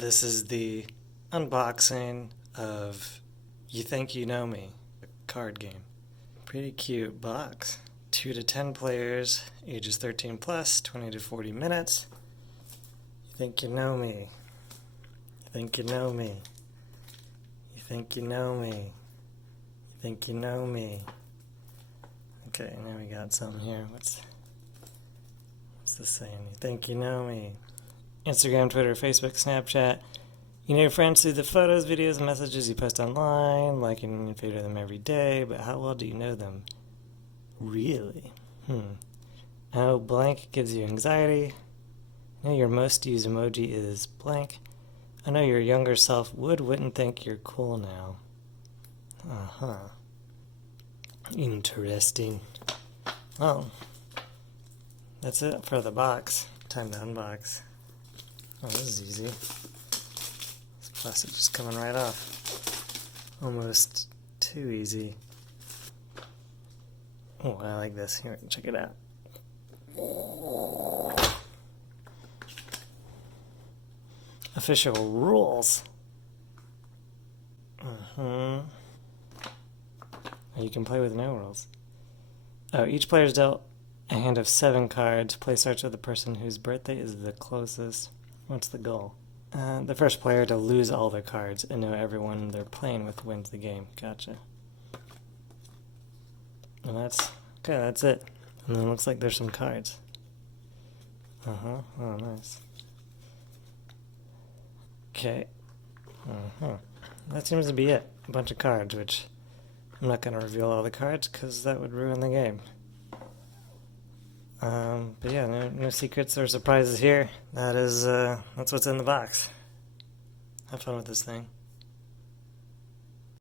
This is the unboxing of You Think You Know Me, a card game. Pretty cute box. 2 to 10 players, ages 13 plus, 20 to 40 minutes. You think you know me. You think you know me. You think you know me. You think you know me. Okay, now we got something here. What's this saying? You think you know me. Instagram, Twitter, Facebook, Snapchat. You know your friends through the photos, videos, and messages you post online, liking and favorite them every day, but how well do you know them? Really? I know blank gives you anxiety. I know your most used emoji is blank. I know your younger self wouldn't think you're cool now. Uh-huh. Interesting. Well, that's it for the box. Time to unbox. Oh, this is easy. This plastic just coming right off. Almost too easy. Oh, I like this. Here, check it out. Official rules. You can play with no rules. Oh, each player is dealt a hand of 7 cards. Play starts with the person whose birthday is the closest. What's the goal? The first player to lose all their cards and know everyone they're playing with wins the game. Gotcha. And that's it. And then it looks like there's some cards. Oh, nice. Okay. That seems to be it. A bunch of cards, which I'm not going to reveal all the cards because that would ruin the game. But yeah, no secrets or surprises here. That's what's in the box. Have fun with this thing.